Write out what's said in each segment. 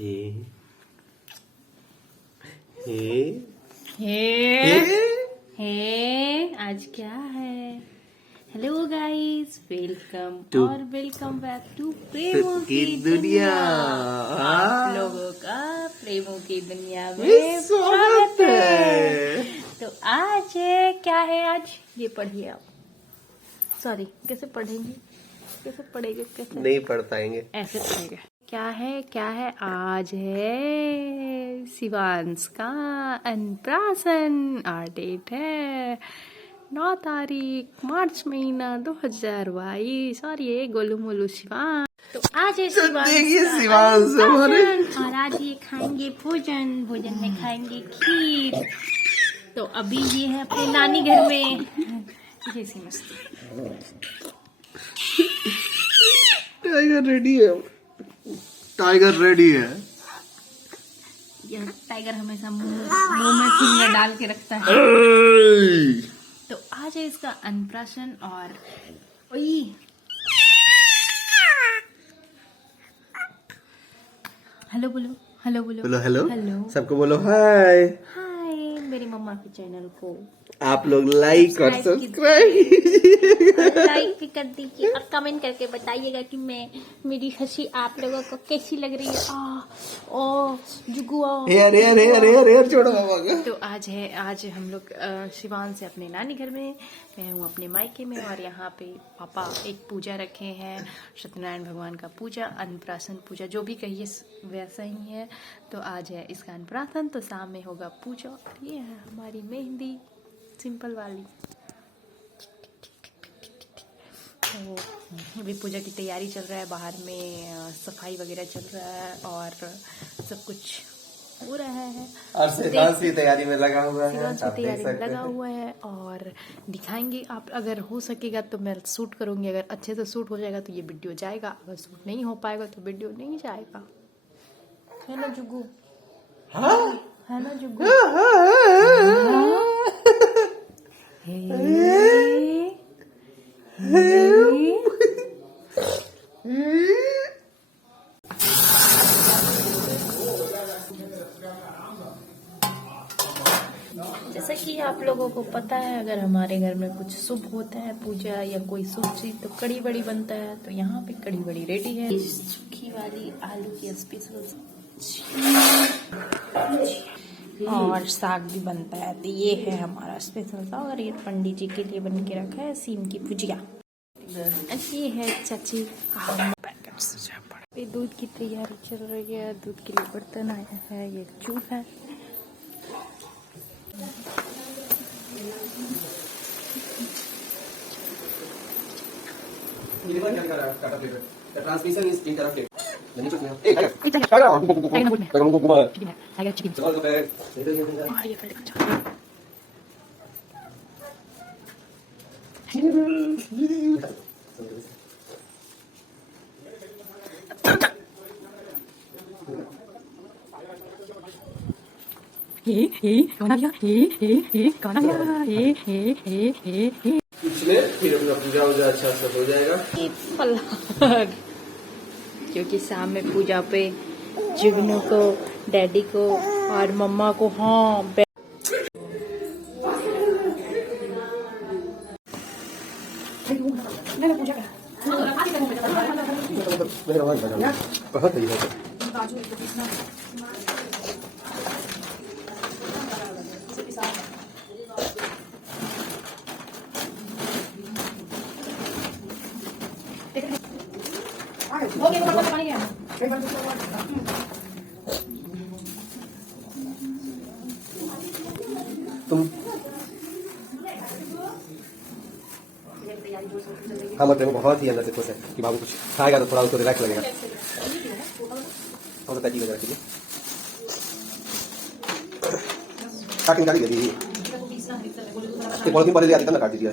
हे हे हे हे आज क्या है? हेलो गाइस, वेलकम और वेलकम बैक टू प्रेमों की दुनिया। आप लोगों का प्रेमों की दुनिया में स्वागत है। तो आज क्या है? आज ये पढ़िए आप। सॉरी, कैसे पढ़ेंगे? कैसे पढ़ेंगे? कैसे नहीं पढ़ पाएंगे, ऐसे पढ़ेंगे। क्या है? क्या है? आज है शिवांश का अन्नप्राशन। और डेट है 9 तारीख मार्च महीना 2022। और ये गोलू मोलू शिवांश। तो आज है शिवांश का अन्नप्राशन और आज ये खाएंगे भोजन। भोजन में खाएंगे खीर। तो अभी ये है अपने नानी घर में। जैसी मस्ती। टाइगर रेडी है। टाइगर रेडी है। यह टाइगर हमेशा मुंह में फिंगर डाल के रखता है। तो आज है इसका अन्नप्राशन। और हेलो बोलो, हेलो बोलो, बोलो हेलो, हेलो सबको बोलो हाय। हाय। मेरी मम्मा के चैनल को आप लोग लाइक और सब्सक्राइब लाइक भी कर दीजिए और कमेंट करके बताइएगा कि मेरी हंसी आप लोगों को कैसी लग रही है। ओ जुगुआ हेयर छोड़ो मामा का। तो आज हम लोग शिवान से अपने नानी घर में, मैं हूँ अपने मायके में। और यहाँ पे पापा एक पूजा रखे हैं, सत्यनारायण भगवान का पूजा, अन्नप्राशन पूजा, जो भी कहिए वैसा ही है। तो आज है इसका अन्नप्राशन, तो शाम में होगा पूजा। और ये है हमारी मेहंदी, सिंपल वाली। तो अभी पूजा की तैयारी चल रहा है, बाहर में सफाई वगैरह चल रहा है और सब कुछ हो रहा है। और शिवांश की तैयारी में लगा हुआ है। शिवांश की तैयारी में लगा हुआ है और दिखाएंगे आप। अगर हो सकेगा तो मैं शूट करूंगी। अगर अच्छे से शूट हो जाएगा तो ये वीडियो जाएगा। अगर शूट नहीं हो पाएगा तो वीडियो नहीं जाएगा। है ना जुगू? हाँ? है ना जुगू? जैसा कि आप लोगों को पता है, अगर हमारे घर में कुछ शुभ होता है, पूजा या कोई शुभ चीज, तो कड़ी बड़ी बनता है। तो यहाँ पे कड़ी बड़ी रेडी है। सूखी वाली आलू की स्पेशल और साग भी बनता है। तो ये है हमारा स्पेशल सा। और ये पंडित जी के लिए बन के रखा है सीम की भुजिया। ये है चाची का पैकेट्स। दूध की तैयारी चल रही है। दूध के लिए बर्तन आया है। ये चूल्हा है। Transmission is interrupted. कौन आ गया? कौन आ गया? इसमें फिर अपना पूजा वूजा अच्छा से हो जाएगा। फलार, क्योंकि शाम में पूजा पे जुगनू को, डैडी को और मम्मा को, हाँ बहुत सही है। तुम हाँ मतलब वो बहुत ही अंदर से खुश है कि बाबू कुछ खाएगा तो थोड़ा उसको रिलैक्स लगेगा। और बताइए वगैरह कीजिए। काटिंग काटी दीजिए। पॉलिथीन पहले ले आती था ना, काट दीजिए।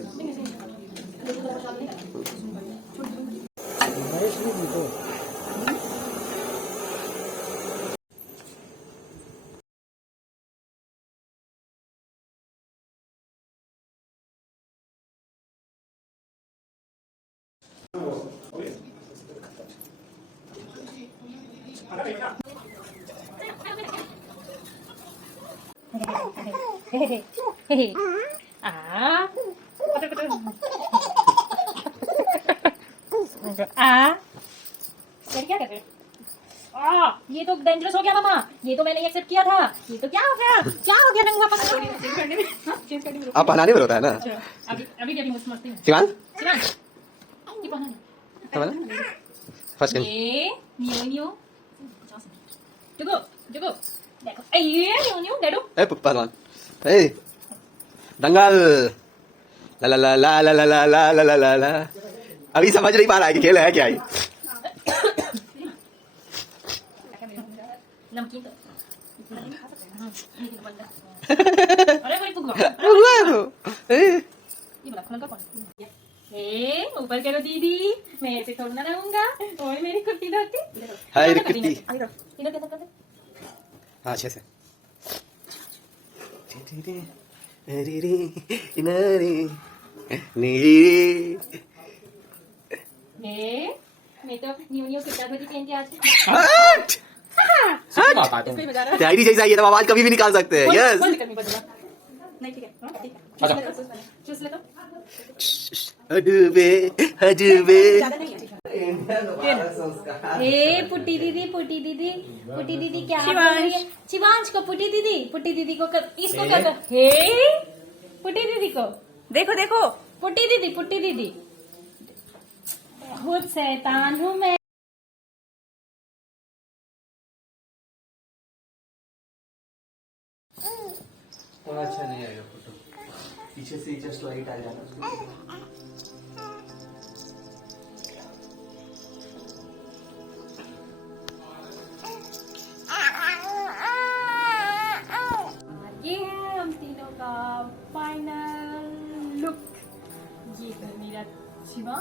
क्या कर रहे हो? ये तो डेंजरस हो गया मामा, ये तो मैंने एक्सेप्ट किया था। ये तो क्या हो गया नंगा पकड़। आप पहनाने में होता है ना अभी भी मस्त मस्ती में। शिवान ये पहनाने। फर्स्ट ये न्यू जुगो देखो ये न्यू डेडो ए पहलवान ए दंगल ला ला ला ला ला ला ला ला ला ला ला अभी समझ नहीं पा रहा है कि खेल है क्या ये नमकीन तो अरे कोई पुगवा ये बड़ा खुला कौन ए ऊपर करो दीदी, मैं ऐसे थोड़ा ना रहूंगा। और मेरी कुर्ती धोती हाय रे कुर्ती इधर कैसे करते? हाँ अच्छे से रे रे इनारे नीरे मैं तो न्यू किताब धोती पहन के आज डायरी जैसा ये तो आवाज कभी भी निकाल सकते हैं। यस नहीं ठीक है चूस ले तो हजूबे हजूबे पुटी दीदी क्या शिवांश को पुटी दीदी को इसको कर हे पुटी दीदी को देखो पुटी दीदी बहुत शैतान हूँ मैं। अच्छा नहीं आएगा फोटो, पीछे से जस्ट लाइट आ जाना। ये है हम तीनों का फाइनल लुक। ये है मेरा शिवा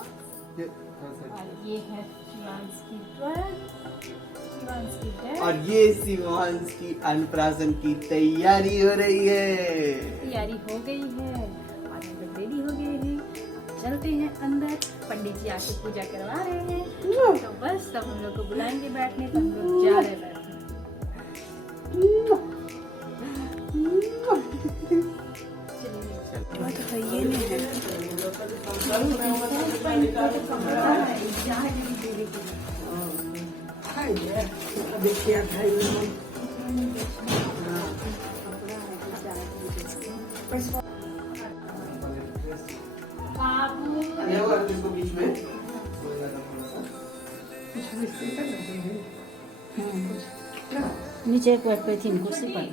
और ये है शिवांश की ड्रेस, शिवांश की ड्रेस और ये शिवांश की अन्नप्राशन की तैयारी हो रही है। तैयारी हो गई है और हम लोग रेडी हो गए हैं। अब चलते हैं अंदर, पंडित जी आके पूजा करवा रहे हैं तो बस तब हम लोग को बुलाएंगे बैठने तो हम लोग जा रहे हैं इसको बीच में नीचे एक बैठ थी कुर्सी पर।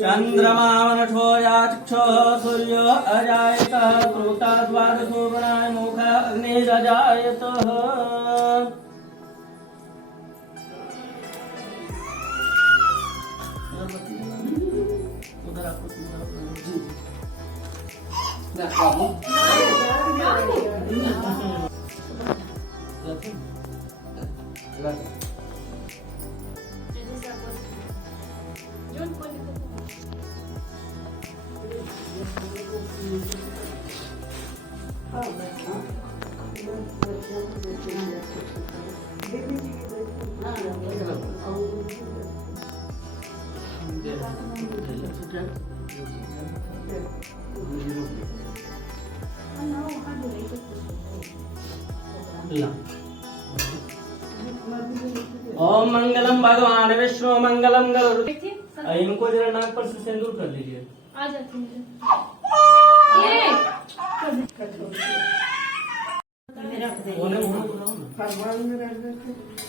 चंद्रमावनठो याचक्षो सूर्यो अजायतः प्रोता द्वादशो वनाय मुखः अग्निरजायतः। ओम मंगलम भगवान विष्णु मंगलम गरुड़। इनको जरा नाक पर से सिंदूर कर लीजिए। आ जाती हूँ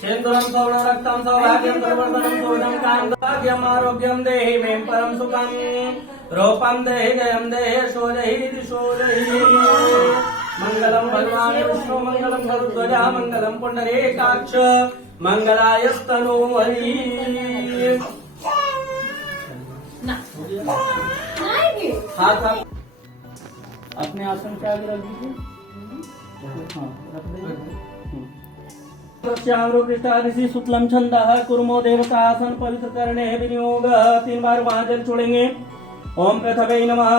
सिंदूरम सौवर्णं रक्तं सौभाग्यं प्रवर्धनं शोधं कामं भाग्यम् आरोग्यं देहि मे परम सुखं रूपं देहि जयं देहि शो देहि दिशो देहि। मंगलम भगवान विष्णु मंगलम गरुड़ध्वजा मंगलम पुंडरीकाक्ष मंगलायस्तनो हरि। हाथ अपने आसन के आगे रख दीजिए। ऋषि शुक्लम छंदः कुर्मो देवता आसन पवित्र करने विनियोग। 3 बार वहां जल छोड़ेंगे। ओम पृथ्वे नमः,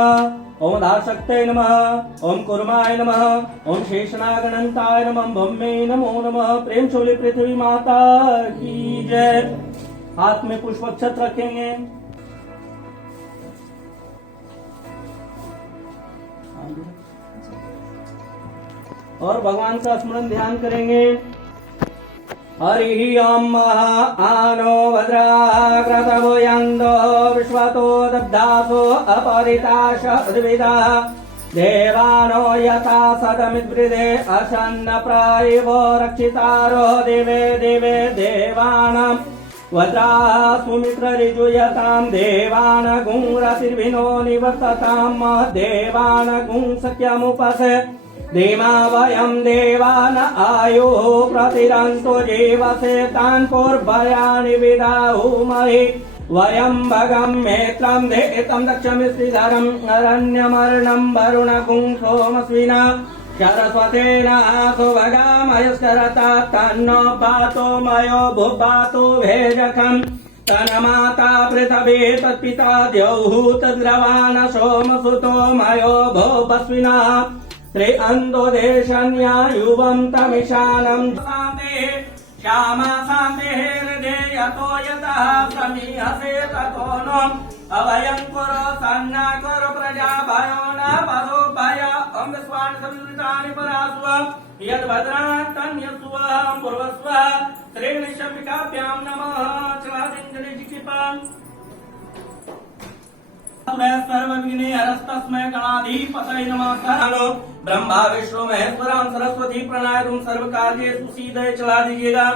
ओम धाशक्ते नमः, ओम कुर्माय नमः, ओम शेषनागनंताय नमः, ब्रह्मे नमो नमः। प्रेम छोले पृथ्वी माता की जय। हाथ में पुष्पक्षत रखेंगे। और भगवान का स्मरण ध्यान करेंगे। हरि ओम आनो भद्राक्रतवो यन्दो विश्वतो दब्धासो अपरिताश उद्भिदा देवानो यथा सदमिद्वृदे अशन्न प्रायवो रक्षितारो देवे देवे देवानां वज्राः सुमित्रऋजुयतां देवानगुं रतिर्भिनो निवर्ततां देवानगुं सख्यमुपसे धीमा वयं देवान आयुः प्रतिरन्तो जीवसे तान् पूर्वयाणि विदाहुमहि वयं भगं मेत्रं देतं दक्षमिश्रीधरम् अरण्यमर्णं वरुणगुं सोमस्विना सरस्वतेन सुभगामयस्करता तन्नो पातो मयो भुपातो भेजकम् तन्माता पृथिवी तत्पिता द्यौः तद्रवाण सोमसुतो मयो भोपस्विना त्रिअन्दो देशन्या युवं तमिशानं शान्ते श्यामा शान्ते हृदये यतो यतः समीहसे ततो नो अभयं कुरु सन्ना कुरु प्रजा भयो न पशु भय ॐ विश्वानि संयुतानि परास्व यद्भद्रात् तन्यस्व पूर्वस्व श्रीनिशम्बिकाभ्यां नमः चलादिञ्जलिजिकिपान् सर्वविघ्ने हरस्तस्मै गणाधिपतये नमः। ब्रह्मा विष्णु महेश्वरम सरस्वती प्रणायम सर्व कार्ये सुसीदय चला दीजिएगा।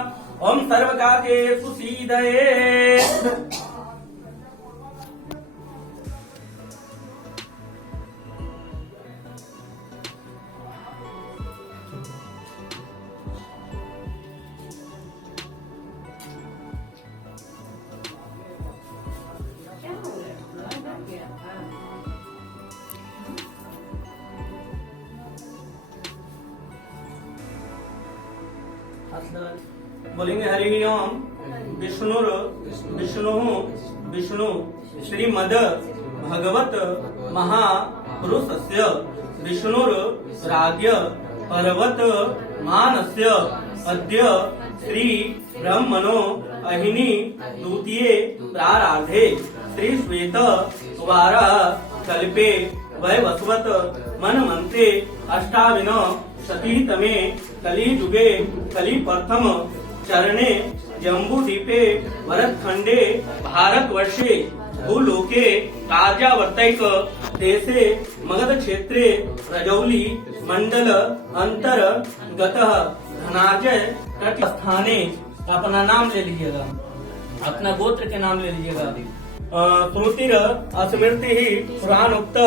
ओम सर्व कार्ये सुसीदये। बोलेंगे हरि ओम विष्णुर विष्णु विष्णु श्रीमद भगवत महापुरुषस्य विष्णुर राज्य पर्वत मानस्य अद्य श्री ब्रह्मणो अहिनी द्वितीये प्राराधे श्री श्वेत वारः कल्पे वैवस्वत मनमन्त्रे अष्टाविन शतीतमे कलिजुगे कलिप्रथम चरणे जम्बूद्वीपे भरतखंडे भारतवर्षे भूलोके कार्यावर्तैक देशे मगध क्षेत्रे रजौली मंडल अंतर्गतः धनार्जय तट स्थाने अपना नाम ले लीजिएगा, अपना गोत्र के नाम ले लीजिएगा। श्रुतिर स्मृति ही पुराणोक्त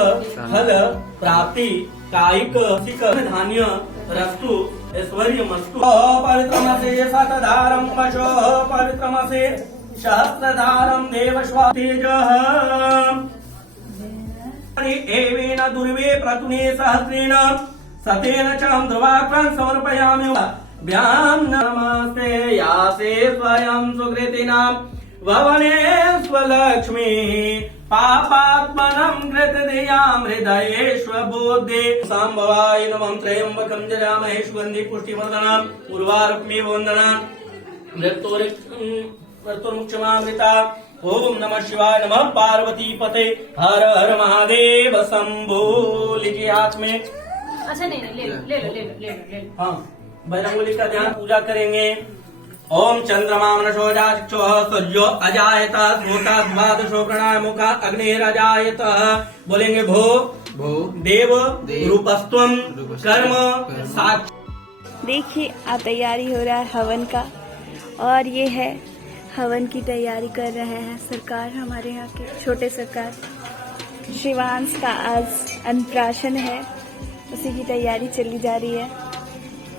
फल प्राप्ति कायिक धान्य रस्तु ऐश्वर्य मस्तु। पवित्रमसे शतधारं पशो पवित्रमसे सहस्रधारं देवश्वा तेजः एवेन दुर्वे प्रतुने सहस्रेण सतेन च हम ध्रुवाक्रान् समर्पयामि। भ्यां नमस्ते यासे स्वयं सुकृतिनां भवने स्वलक्ष्मी पापात्मनं कृतधियां हृदयेष्वबोधे सांभवाय नमः। त्र्यंबकं जजामहे सुगन्धि पुष्टिवर्धनम् उर्वारुकमेव वन्दनाम् मृत्युर्मुक्षमामृता। ओम नमः शिवाय नमः पार्वती पते हर हर महादेव शंभो। लीजिए हाथ में। अच्छा नहीं ले लो ले लो ले लो ले लो ले लो। हाँ बजरंगबली का ध्यान पूजा करेंगे। ओम चंद्रमा मनसोजाचो सूर्यो अजायत श्रोता द्वादशो प्रणय मुखा अग्निरजायत। बोलेंगे भो भो देव रूपस्त्वम कर्म साक्ष। देखिए तैयारी हो रहा है हवन का, और ये है हवन की तैयारी कर रहे हैं सरकार, हमारे यहाँ के छोटे सरकार। शिवांश का आज अन्नप्राशन है, उसी की तैयारी चली जा रही है।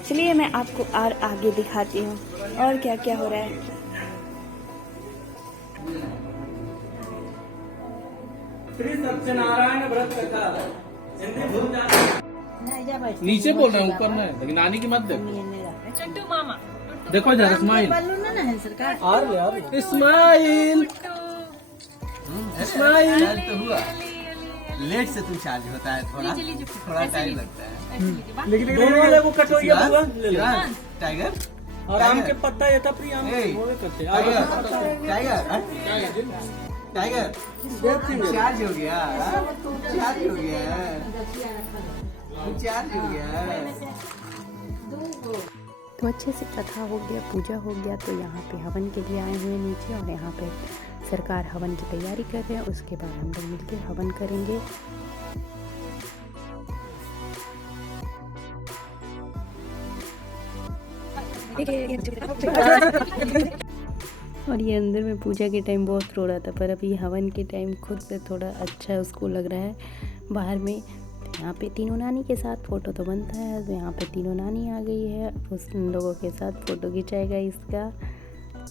चलिए मैं आपको और आगे दिखाती हूँ और क्या क्या हो रहा है। श्री सत्यनारायण व्रत कथा हिंदी भूल जाते। नीचे बोल रहे हैं, ऊपर में, लेकिन नानी की मत देखो। चंटू मामा देखो जरा स्माइल और स्माइल स्माइल। तो हुआ लेट से तू चार्ज होता है, थोड़ा टाइम लगता है। दोनों वाले को कटोरिया हुआ ले लो। टाइगर और आम के पत्ता ये था प्रिय आम वो भी करते हैं। टाइगर चार्ज हो गया, चार्ज हो गया, चार्ज हो गया। तो अच्छे से कथा हो गया, पूजा हो गया। तो यहाँ पे हवन के लिए आए हुए नीचे, और यहाँ पे सरकार हवन की तैयारी कर रहे हैं। उसके बाद हम लोग मिलकर हवन करेंगे। और ये अंदर में पूजा के टाइम बहुत रो रहा था, पर अभी हवन के टाइम खुद से थोड़ा अच्छा उसको लग रहा है बाहर में। यहाँ पे तीनों नानी के साथ फ़ोटो तो बनता है, तो यहाँ पे तीनों नानी आ गई है। उस लोगों के साथ फ़ोटो खिंचाएगा इसका।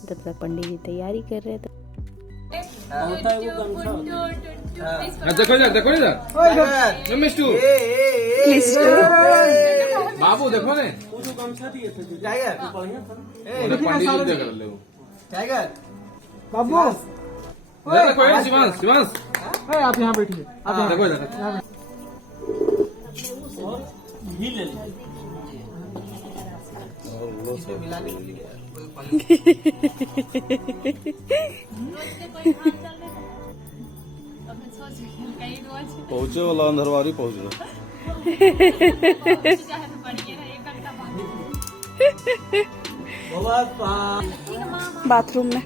तब तक पंडित जी तैयारी कर रहे थे। देखो इधर, देखो इधर, मिस्टू बाबू देखो ने पंडित जी देख रहे हो। टाइगर बाबू देखो शिवांश, शिवांश आप यहाँ बैठिए। देखो इधर। घी ले लीजिए। पहुंचे वाला अंधरवारी पहुंच रहा। बाथरूम में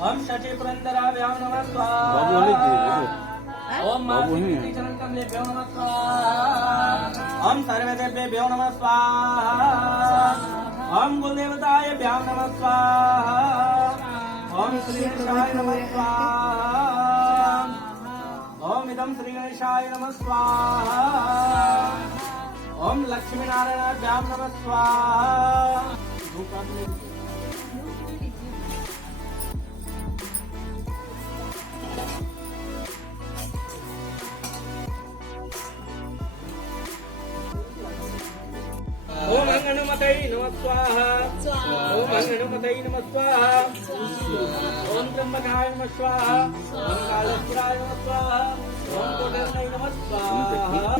हम शचि पुरंदराभ्यां नमः स्वाहा। ओम मातृचरण कमलेभ्यो नमः स्वाहा। ओम सर्वदेवेभ्यो नमः स्वाहा। ओम कुलदेवताभ्यां नमः स्वाहा। ओम श्री गणेशाय नमः स्वाहा। ओम इदं श्री गणेशाय नमः स्वाहा। ओम लक्ष्मी नारायणाभ्यां नमः स्वाहा। ओम हनुमतये नमः स्वाहा। ओम हनुमतये नमः स्वाहा। ओम त्र्यंबकाय नमः स्वाहा। ओम कालेश्वराय नमः स्वाहा। ओम कोटर्नये नमः स्वाहा।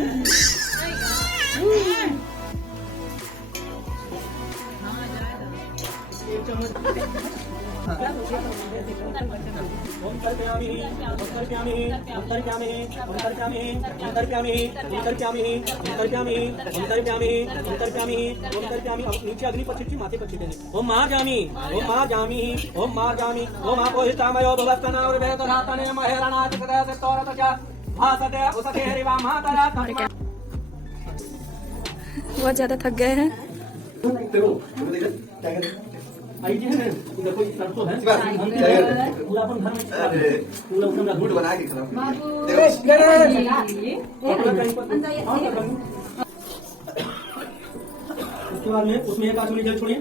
ओम तर्पयामि, ओम तर्पयामि, ओम तर्पयामि, ओम तर्पयामि, ओम तर्पयामि, ओम तर्पयामि, ओम तर्पयामि, ओम तर्पयामि, ओम तर्पयामि, ओम तर्पयामि। अब नीचे अग्नि पर छिटकी, माथे पर छिटके। ओम महाजामि, ओम महाजामि, ओम महाजामि, ओम अपोहितामयो भवस्तना और वेदरातने महेरणाच कदसे तोरत च भासते उसते हरिवा मातरा। बहुत ज्यादा थक गए हैं। आइए ना, देखो सरसों है पूरा अपन घर में पूरा उसमें गुड बना के खिलाओ। उसके बाद में उसमें एक आसमानी जल छोड़िए।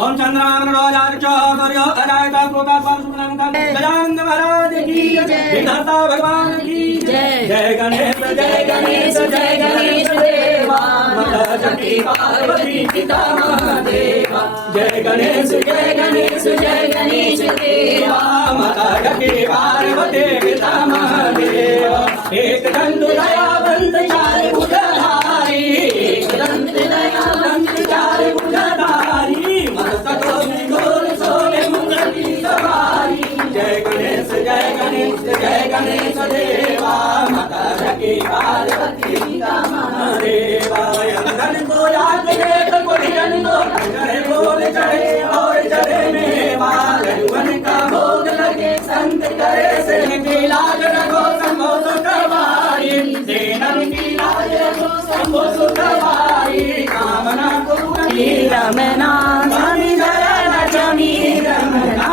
ओम चंद्रान रोजार्चो सूर्यो अनायता प्रोता स्वाम सुमनांता गजानंद महाराज की जय। विधाता भगवान की जय। जय गणेश, जय गणेश, जय गणेश देवा। माता जगती पार्वती पिता महादेवा। जय गणेश, जय गणेश, जय गणेश देवा। माता जगती पार्वती पिता महादेवा। एक दंत दयावंत चार भुजधारी। एक दंत दयावंत चार भुजधारी। मस्तको में गोल सोने मंगल की सवारी। जय गणेश, जय गणेश, जय गणेश देवा। माता जगती पार्वती पिता महादेवा। अंगन को याद देख कोरियन को चढ़े बोल चढ़े और चढ़े मेवा। लड्डुअन का भोग लगे संत करे से की लाज रखो संभो सुखवारी। सेनन की लाज रखो संभो सुखवारी। कामना पूरी रमना स्वामी दया जमी रमना।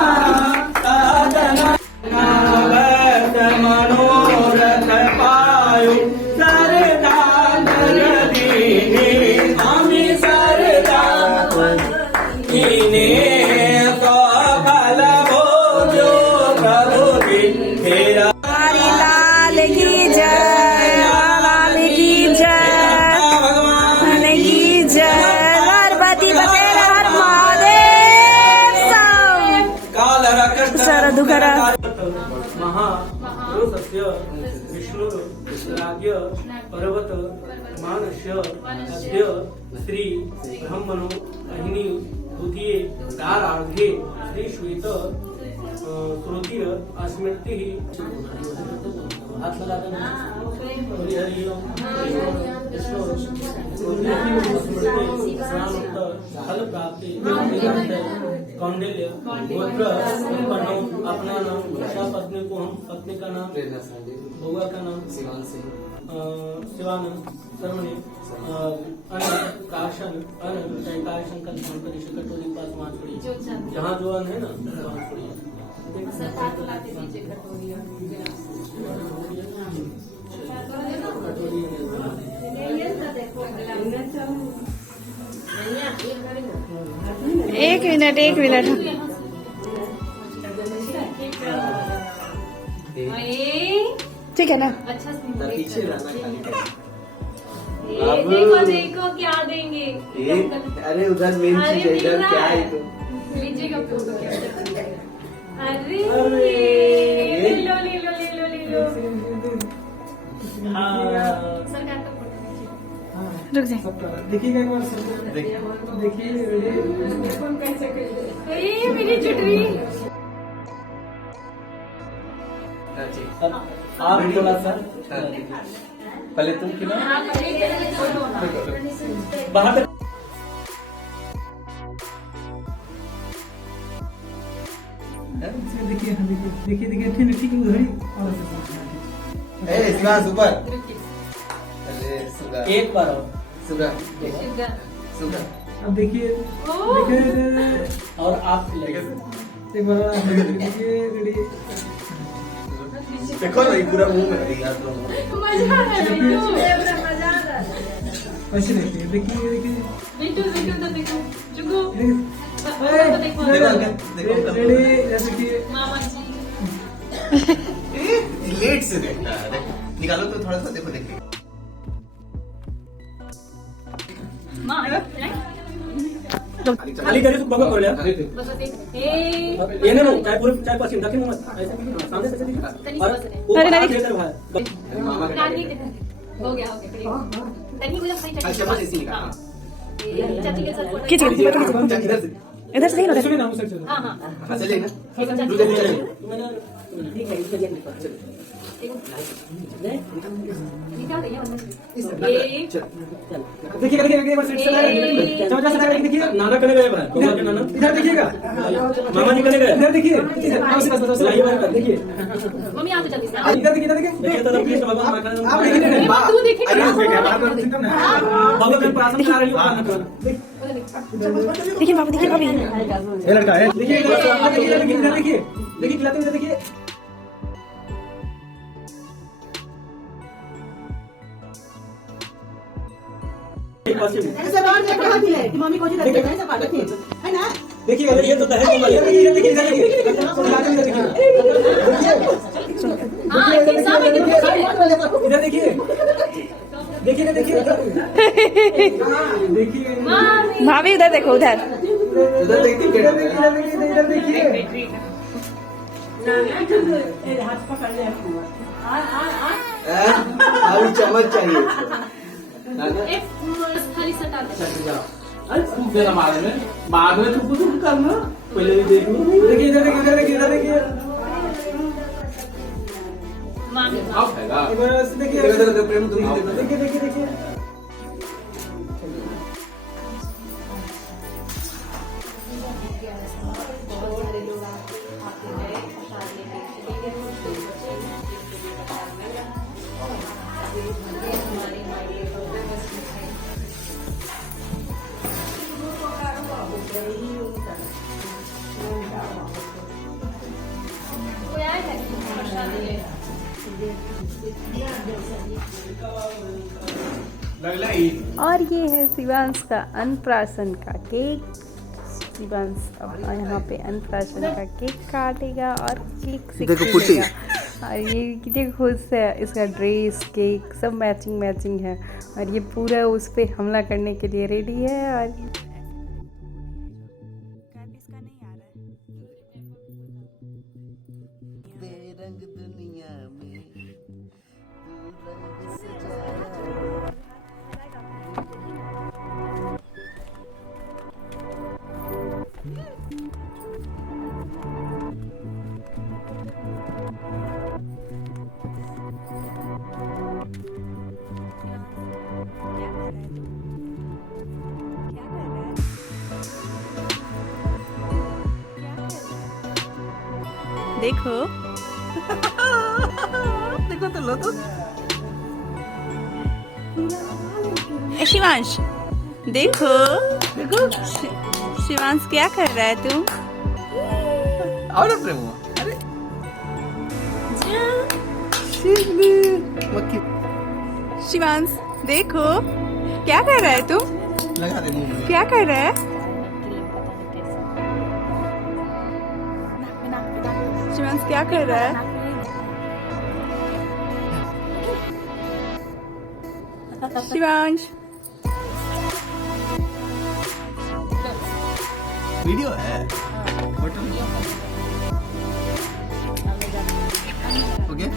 साधना नावत मनोरथ पायो सरदा नर दीने। स्वामी सरदा कीने तो फल भोजो प्रभु दिन तेरा। लाल की जय, लाल की जय, भगवान की जय। पार्वती बतेरा हर मधुकर महापुरुषस्य विष्णुराज्य पर्वत मानस्य अद्य श्री ब्रह्मणो अहिनी द्वितीये दारार्धे श्री श्वेत तृतीय स्मृति हाथ लगा देना हरि हरि ओम फल प्राप्ति कौंडिल्य गोत्र उत्पन्न अपना नाम आशा पत्नी को हम पत्नी का नाम बउआ का नाम शिवानंद सर्वने अन काशन अन शंकर शांति कटोरी पास माछड़ी जहाँ जो अन है ना वहाँ छोड़ी एक मिनट ठीक है ना। अच्छा देखो देखो क्या देंगे। अरे उधर मेन चीज है, इधर क्या है तो लीजिएगा फोटो। अरे ले लो सरकार का फोटो रुक जाए। देखिएगा एक बार देखिए मेरी चुटरी। आप बोला सर पहले तुम की बाहर देखिए ठीक है उधर ही ऊपर एक बार और अब देखिए और आप एक बार देखिए रेडी देखो ना पूरा मुंह में ऐसे देखिए लेट से देखना है, निकालो तो थोड़ा सा देखो देखिए खाली करे बघा करूया ये ना चाय पूरे चाय पास दाखिल मत ऐसे सामने से देखिए और ऊपर हाथ लेकर बाहर हो गया अच्छा बस इसी निकाल खींच इधर से नहीं होता। सुनिए ना उसे चलो हाँ हां चलिए ना ठीक है इसको देख देखिएगा एक बार सेट से चमचा से देखिए नाना करने गए भाई के नाना इधर देखिएगा मामा जी करने गए इधर देखिए बस देखिए मम्मी आप जल्दी से इधर देखिए देखिए तो प्लीज बाबा आप देखिए तू देखिए बाबा के प्रार्थना करा रही हो देखिए बाबू ये लड़का है देखिए इधर देखिए खिलाते हुए देखिए ऐसे बाहर देख रहा थी कि मम्मी को जी लगता है सब आते थे है ना। देखिए ये तो दहेज वाला है ये देखिए इधर देखिए हाँ एक साथ है इधर देखिए देखिए देखिए भाभी उधर देखो उधर उधर देखिए इधर देखिए हाथ पकड़ ले अभी चम्मच चाहिए एक थाली सटा दे अरे तुम मेरा बाद में तुमको तुम करना पहले भी देख लो देखिए इधर देखिए मामी आप खाएगा देखिए प्रेम तुम देखिए कोई आया है प्रसाद ले और ये है शिवांश का अन्नप्राशन का केक। शिवांश अब यहाँ पे अन्नप्राशन का केक काटेगा और केक सीखेगा। और ये कितने खुश है, इसका ड्रेस केक सब मैचिंग है और ये पूरा उस पे हमला करने के लिए रेडी है। और देखो देखो तो लो तो शिवांश देखो देखो शिवांश क्या कर रहा है तुम और प्रेम अरे शिवांश देखो क्या कर रहा है तुम लगा दे मुंह में क्या कर रहा है शिवांश क्या कर रहा है शिवांश वीडियो है फोटो ओके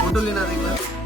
फोटो लेना देखना